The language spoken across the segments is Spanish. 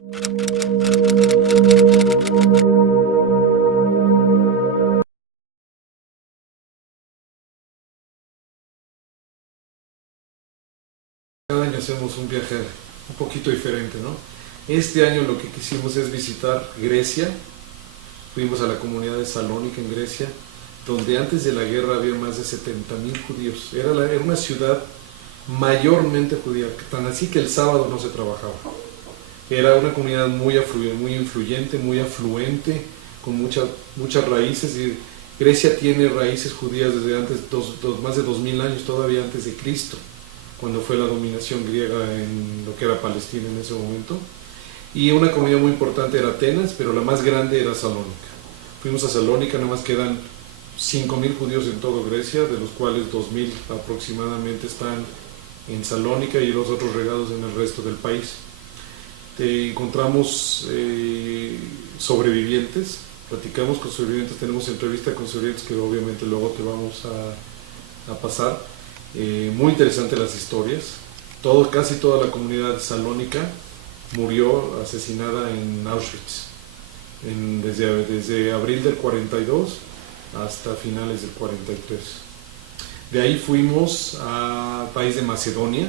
Cada año hacemos un viaje un poquito diferente, ¿no? Este año lo que quisimos es visitar Grecia. Fuimos a la comunidad de Salónica en Grecia, donde antes de la guerra había más de 70.000 judíos. Era una ciudad mayormente judía, tan así que el sábado no se trabajaba. Era una comunidad muy influyente, muy afluente, con muchas raíces. Y Grecia tiene raíces judías desde antes, más de 2000 años, todavía antes de Cristo, cuando fue la dominación griega en lo que era Palestina en ese momento. Y una comunidad muy importante era Atenas, pero la más grande era Salónica. Fuimos a Salónica, nada más quedan 5.000 judíos en toda Grecia, de los cuales 2.000 aproximadamente están en Salónica y los otros regados en el resto del país. Encontramos sobrevivientes, platicamos con sobrevivientes, tenemos entrevista con sobrevivientes que obviamente luego te vamos a pasar. Muy interesantes las historias. Casi toda la comunidad de Salónica murió asesinada en Auschwitz, desde abril del 42 hasta finales del 43. De ahí fuimos al país de Macedonia,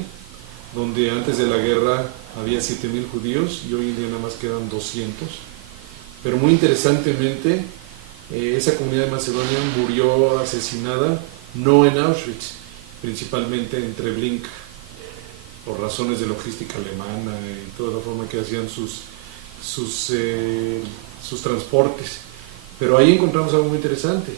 donde antes de la guerra había 7.000 judíos y hoy en día nada más quedan 200. Pero muy interesantemente, esa comunidad de Macedonia murió asesinada no en Auschwitz, principalmente en Treblinka, por razones de logística alemana y toda la forma que hacían sus transportes. Pero ahí encontramos algo muy interesante.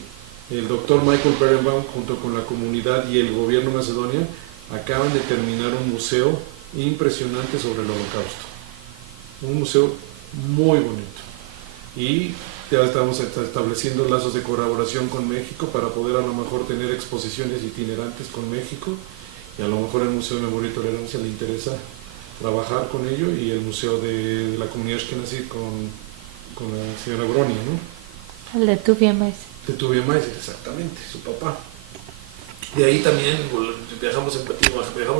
El doctor Michael Berenbaum, junto con la comunidad y el gobierno de Macedonia, acaban de terminar un museo impresionante sobre el Holocausto. Un museo muy bonito. Y ya estamos estableciendo lazos de colaboración con México para poder a lo mejor tener exposiciones itinerantes con México. Y a lo mejor el Museo de Memoria y Tolerancia le interesa trabajar con ello, y el Museo de la Comunidad Ashkenazí con la señora Bronia, ¿no? El de Tuvia Maiz. De Tuvia Maiz, exactamente, su papá. De ahí también viajamos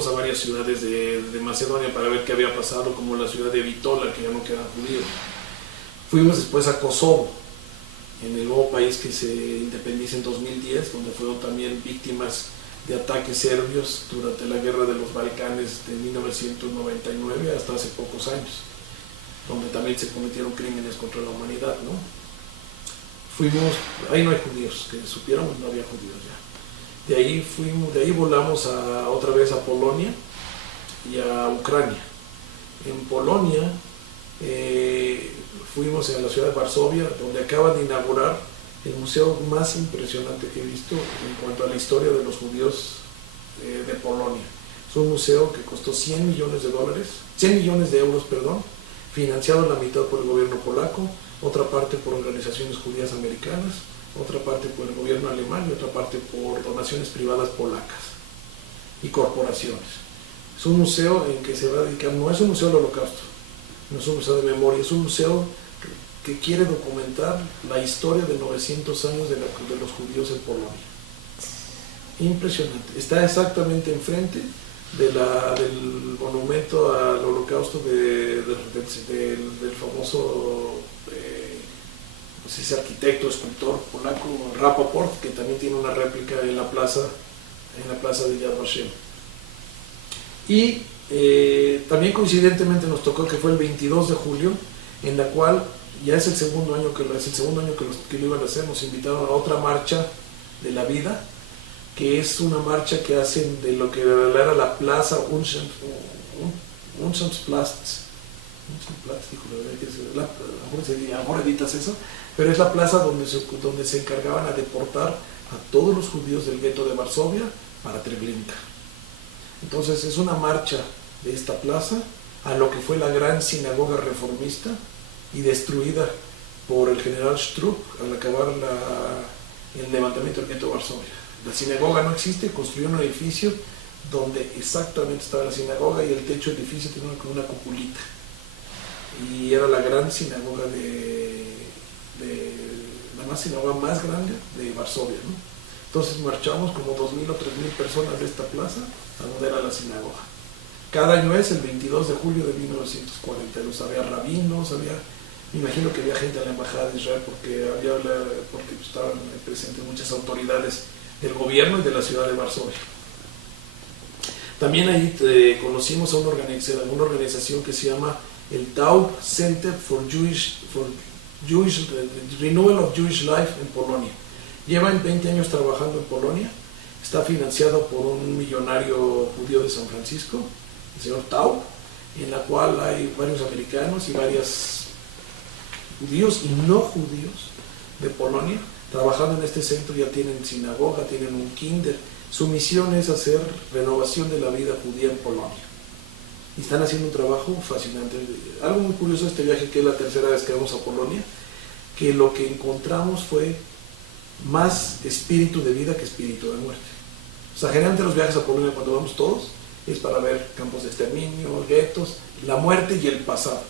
a varias ciudades de Macedonia para ver qué había pasado, como la ciudad de Bitola, que ya no quedan judíos. Fuimos después a Kosovo, en el nuevo país que se independiza en 2010, donde fueron también víctimas de ataques serbios durante la guerra de los Balcanes de 1999 hasta hace pocos años, donde también se cometieron crímenes contra la humanidad, ¿no? Ahí no hay judíos, que supiéramos no había judíos ya. De ahí volamos otra vez a Polonia y a Ucrania. En Polonia fuimos a la ciudad de Varsovia, donde acaban de inaugurar el museo más impresionante que he visto en cuanto a la historia de los judíos de Polonia. Es un museo que costó 100 millones de euros, financiado la mitad por el gobierno polaco, otra parte por organizaciones judías americanas, otra parte por el gobierno alemán y otra parte por donaciones privadas polacas y corporaciones. Es un museo en que se va a dedicar, no es un museo del Holocausto, no es un museo de memoria, es un museo que quiere documentar la historia de 900 años de los judíos en Polonia. Impresionante. Está exactamente enfrente del monumento al Holocausto del famoso no sé si es arquitecto, escultor polaco, Rapoport, que también tiene una réplica en la plaza de Yad Vashem. Y también coincidentemente nos tocó que fue el 22 de julio, en la cual ya es el segundo año que lo iban a hacer. Nos invitaron a otra marcha de la vida, que es una marcha que hacen de lo que era la plaza Unschansplatz, a lo mejor editas eso, pero es la plaza donde se encargaban a deportar a todos los judíos del gueto de Varsovia para Treblinka. Entonces es una marcha de esta plaza a lo que fue la gran sinagoga reformista y destruida por el general Struck al acabar el levantamiento del gueto de Varsovia. La sinagoga no existe, construyeron un edificio donde exactamente estaba la sinagoga y el techo del edificio tenía una cupulita. Y era la gran sinagoga la sinagoga más grande de Varsovia, ¿no? Entonces marchamos como 2.000 o 3.000 personas de esta plaza a donde era la sinagoga. Cada año es el 22 de julio de 1942. Había rabinos, me imagino que había gente en la embajada de Israel porque estaban presentes muchas autoridades del gobierno y de la ciudad de Varsovia. También ahí conocimos a una organización que se llama el Taub Center for Renewal of Jewish Life en Polonia. Llevan 20 años trabajando en Polonia. Está financiado por un millonario judío de San Francisco, el señor Taub, en la cual hay varios americanos y varios judíos y no judíos de Polonia trabajando en este centro. Ya tienen sinagoga, tienen un kinder. Su misión es hacer renovación de la vida judía en Polonia. Y están haciendo un trabajo fascinante. Algo muy curioso de este viaje, que es la tercera vez que vamos a Polonia, que lo que encontramos fue más espíritu de vida que espíritu de muerte. O sea, generalmente los viajes a Polonia, cuando vamos todos, es para ver campos de exterminio, guetos, la muerte y el pasado.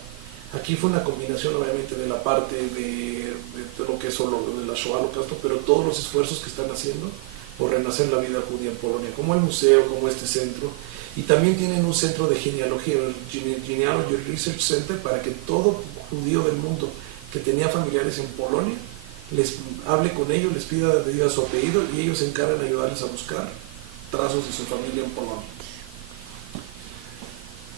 Aquí fue una combinación, obviamente, de la parte de lo que es solo de la Shoah, Holocausto, pero todos los esfuerzos que están haciendo por renacer la vida judía en Polonia, como el museo, como este centro. Y también tienen un centro de genealogía, el Genealogy Research Center, para que todo judío del mundo que tenía familiares en Polonia les hable con ellos, les diga su apellido, y ellos se encargan de ayudarles a buscar trazos de su familia en Polonia.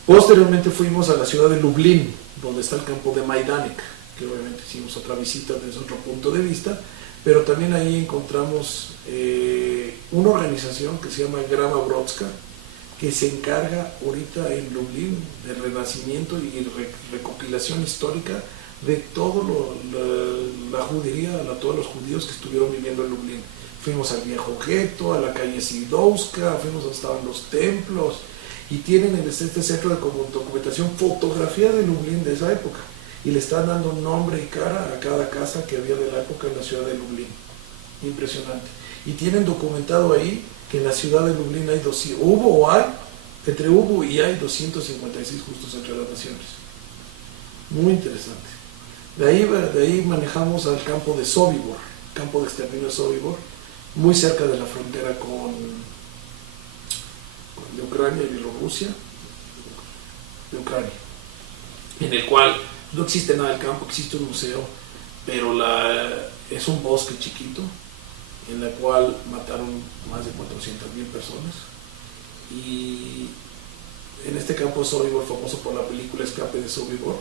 Posteriormente fuimos a la ciudad de Lublin, donde está el campo de Majdanek, que obviamente hicimos otra visita desde otro punto de vista, pero también ahí encontramos una organización que se llama Grama Brodska, que se encarga ahorita en Lublin del renacimiento y recopilación histórica de toda la judería, todos los judíos que estuvieron viviendo en Lublin. Fuimos al viejo gueto, a la calle Sidowska, fuimos donde estaban los templos, y tienen en este centro de documentación fotografía de Lublin de esa época, y le están dando nombre y cara a cada casa que había de la época en la ciudad de Lublin. Impresionante. Y tienen documentado ahí que en la ciudad de Lublin hay hubo y hay 256 justos entre las naciones. Muy interesante. De ahí manejamos al campo de Sobibor, campo de exterminio de Sobibor, muy cerca de la frontera con Ucrania y Bielorrusia, de Ucrania, en el cual no existe nada del campo, existe un museo, pero es un bosque chiquito, en la cual mataron más de 400,000 personas. Y en este campo de Sobibor, famoso por la película Escape de Sobibor,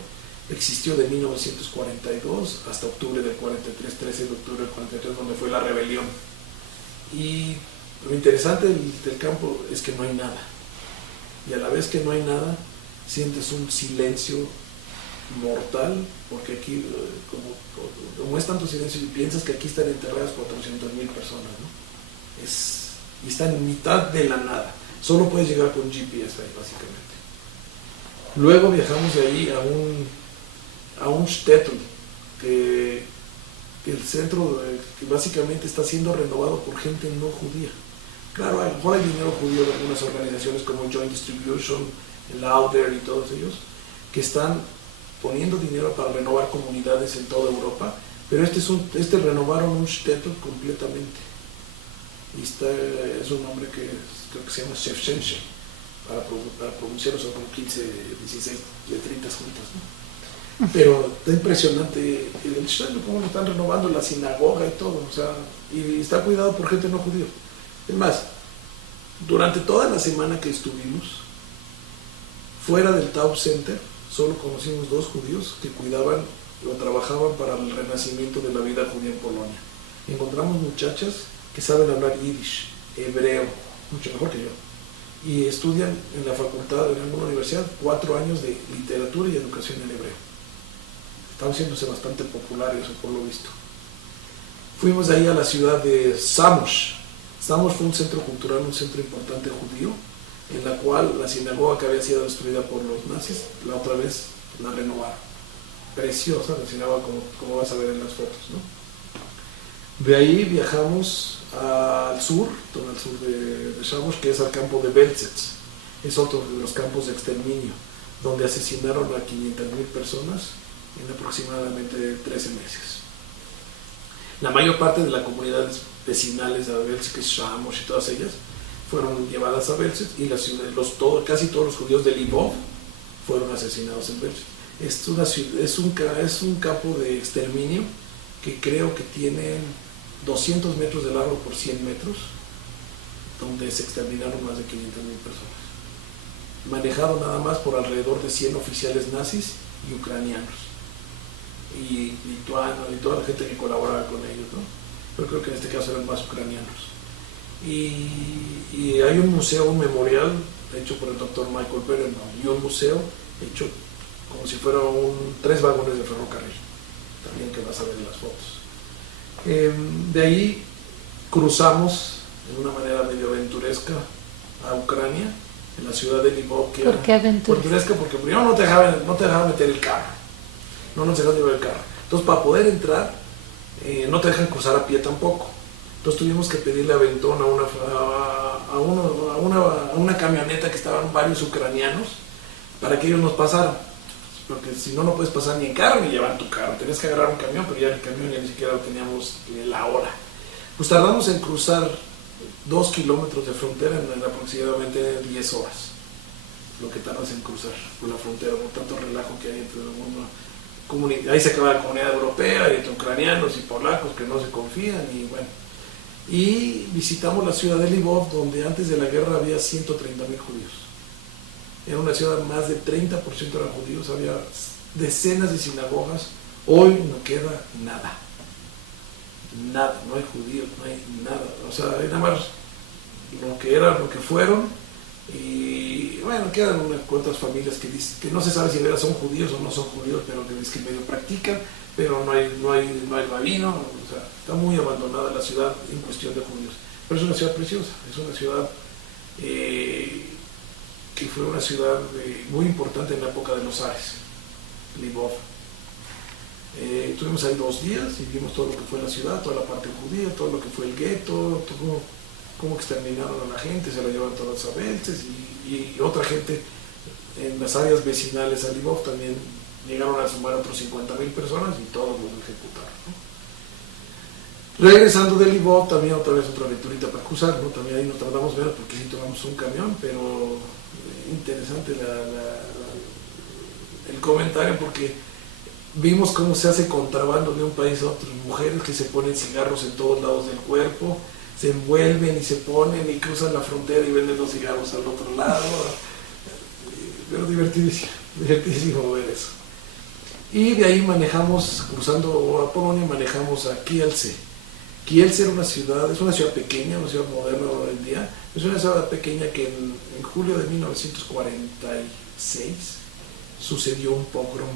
existió de 1942 hasta octubre del 43, 13 de octubre del 43, donde fue la rebelión. Y lo interesante del campo es que no hay nada. Y a la vez que no hay nada, sientes un silencio mortal, porque aquí, como es tanto silencio, y piensas que aquí están enterradas 400,000 personas, ¿no? Y están en mitad de la nada. Solo puedes llegar con GPS ahí, básicamente. Luego viajamos de ahí a un shtetl, que el centro que básicamente está siendo renovado por gente no judía. Claro, a lo mejor hay dinero judío de algunas organizaciones como Joint Distribution, Lauder y todos ellos, que están poniendo dinero para renovar comunidades en toda Europa, pero este renovaron un shtetl completamente. Y es un nombre que creo que se llama Shevchenko, para pronunciarlo son como 15, 16 letritas juntas, ¿no? Pero está impresionante el shtetl, cómo lo están renovando, la sinagoga y todo, o sea, y está cuidado por gente no judía. Es más, durante toda la semana que estuvimos fuera del Taub Center, solo conocimos 2 judíos que cuidaban o trabajaban para el renacimiento de la vida judía en Polonia. Encontramos muchachas que saben hablar yiddish, hebreo, mucho mejor que yo, y estudian en la facultad, en alguna universidad, 4 años de literatura y educación en hebreo. Están haciéndose bastante populares, por lo visto. Fuimos de ahí a la ciudad de Zamość. Zamość fue un centro cultural, un centro importante judío, en la cual la sinagoga que había sido destruida por los nazis, la otra vez la renovaron. Preciosa la sinagoga, como vas a ver en las fotos, ¿no? De ahí viajamos al sur, todo el sur de Zamość, que es al campo de Belzec. Es otro de los campos de exterminio, donde asesinaron a 500,000 personas en aproximadamente 13 meses. La mayor parte de las comunidades vecinales de Belzec, Zamość y todas ellas, fueron llevadas a Belzec y la ciudad, casi todos los judíos de Lvov fueron asesinados en Belzec. Es un campo de exterminio que creo que tiene 200 metros de largo por 100 metros, donde se exterminaron más de 500,000 personas. Manejado nada más por alrededor de 100 oficiales nazis y ucranianos, y lituanos, y toda la gente que colaboraba con ellos, ¿no? Pero creo que en este caso eran más ucranianos. Y hay un museo, un memorial hecho por el doctor Michael Berenbaum, y un museo hecho como si fueran 3 vagones de ferrocarril, también que vas a ver en las fotos. De ahí cruzamos de una manera medio aventuresca a Ucrania, en la ciudad de Lvov. ¿Por qué aventuresca? Porque primero no te dejaban meter el carro, no nos dejaban llevar el carro. Entonces, para poder entrar, no te dejan cruzar a pie tampoco. Entonces tuvimos que pedirle aventón a una camioneta que estaban varios ucranianos para que ellos nos pasaran, porque si no, no puedes pasar ni en carro ni llevar tu carro, tenías que agarrar un camión, pero ya el camión ya ni siquiera lo teníamos la hora. Pues tardamos en cruzar 2 kilómetros de frontera en aproximadamente 10 horas, lo que tardas en cruzar por la frontera, por tanto relajo que hay entre el mundo. Ahí se acaba la comunidad europea, y entre ucranianos y polacos que no se confían, y bueno. Y visitamos la ciudad de Lvov, donde antes de la guerra había 130,000 judíos. Era una ciudad, más de 30% eran judíos, había decenas de sinagogas. Hoy no queda nada. Nada, no hay judíos, no hay nada. O sea, hay nada más lo que eran, lo que fueron. Y bueno, quedan unas cuantas familias que no se sabe si de verdad son judíos o no son judíos, pero que medio practican, pero no hay rabino. O sea, está muy abandonada la ciudad en cuestión de judíos. Pero es una ciudad preciosa, es una ciudad que fue una ciudad muy importante en la época de los zares, Lvov. Estuvimos ahí 2 días y vimos todo lo que fue la ciudad, toda la parte judía, todo lo que fue el gueto, cómo exterminaron a la gente, se la llevaron todas a Belzec, y otra gente en las áreas vecinales a Lvov también llegaron a sumar a otros 50,000 personas y todos los ejecutaron, ¿no? Regresando de Lvov, también otra vez otra aventurita para cruzar, ¿no? También ahí nos tardamos menos porque sí tomamos un camión, pero interesante el comentario, porque vimos cómo se hace contrabando de un país a otro. Mujeres que se ponen cigarros en todos lados del cuerpo, se envuelven y se ponen y cruzan la frontera y venden los cigarros al otro lado. Pero divertidísimo ver eso. Y de ahí cruzando a Polonia, manejamos a Kielce. Kielce era es una ciudad pequeña, una ciudad moderna hoy en día. Es una ciudad pequeña que en julio de 1946 sucedió un pogrom.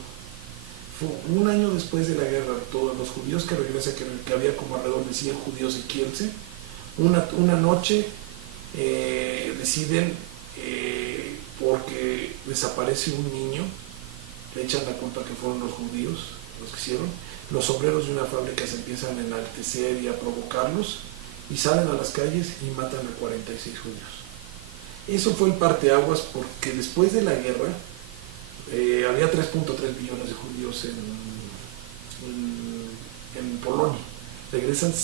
Fue un año después de la guerra. Todos los judíos que regresan, que había como alrededor de 100 judíos en Kielce, una noche deciden, porque desaparece un niño, le echan la culpa que fueron los judíos los que hicieron. Los obreros de una fábrica se empiezan a enaltecer y a provocarlos, y salen a las calles y matan a 46 judíos. Eso fue el parteaguas, porque después de la guerra había 3.3 millones de judíos en Polonia. Regresan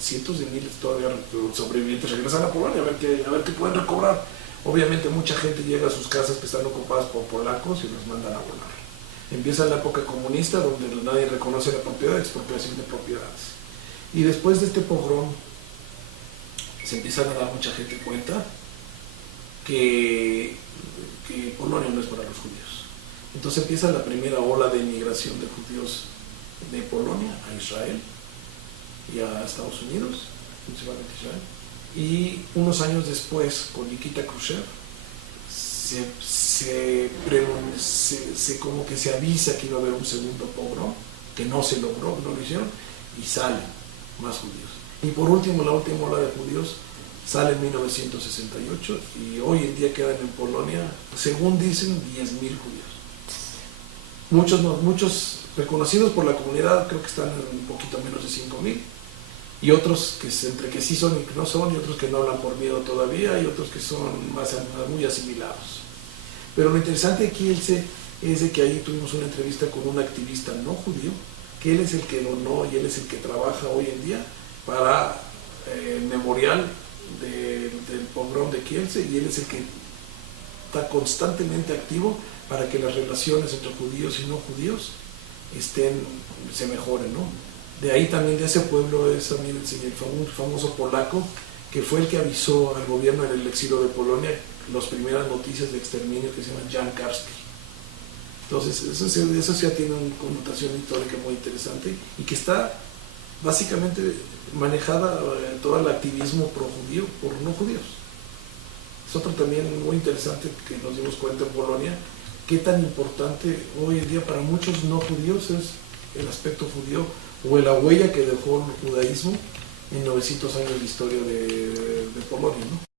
cientos de miles todavía sobrevivientes, regresan a Polonia a ver qué pueden recobrar. Obviamente mucha gente llega a sus casas que están ocupadas por polacos y los mandan a volar. Empieza la época comunista, donde nadie reconoce la propiedad, expropiación de propiedades. Y después de este pogrom se empiezan a dar mucha gente cuenta que Polonia no es para los judíos. Entonces empieza la primera ola de inmigración de judíos de Polonia a Israel y a Estados Unidos, principalmente Israel. Y unos años después, con Nikita Khrushchev, como que se avisa que iba a haber un segundo pogrom, que no se logró, no lo hicieron, y salen más judíos. Y por último, la última ola de judíos sale en 1968, y hoy en día quedan en Polonia, según dicen, 10,000 judíos. Muchos reconocidos por la comunidad, creo que están en un poquito menos de 5,000, y otros que entre que sí son y que no son, y otros que no hablan por miedo todavía, y otros que son muy asimilados. Pero lo interesante aquí es de que ahí tuvimos una entrevista con un activista no judío, que él es el que donó y él es el que trabaja hoy en día para el memorial del pogrom de Kielce, y él es el que está constantemente activo para que las relaciones entre judíos y no judíos se mejoren, ¿no? De ahí también, de ese pueblo, es también el famoso polaco, que fue el que avisó al gobierno en el exilio de Polonia las primeras noticias de exterminio, que se llama Jan Karski. Entonces, eso ya tiene una connotación histórica muy interesante y que está básicamente manejada todo el activismo pro-judío por no judíos. Es otro también muy interesante que nos dimos cuenta en Polonia, qué tan importante hoy en día para muchos no judíos es el aspecto judío o la huella que dejó el judaísmo en 900 años de historia de Polonia, ¿no?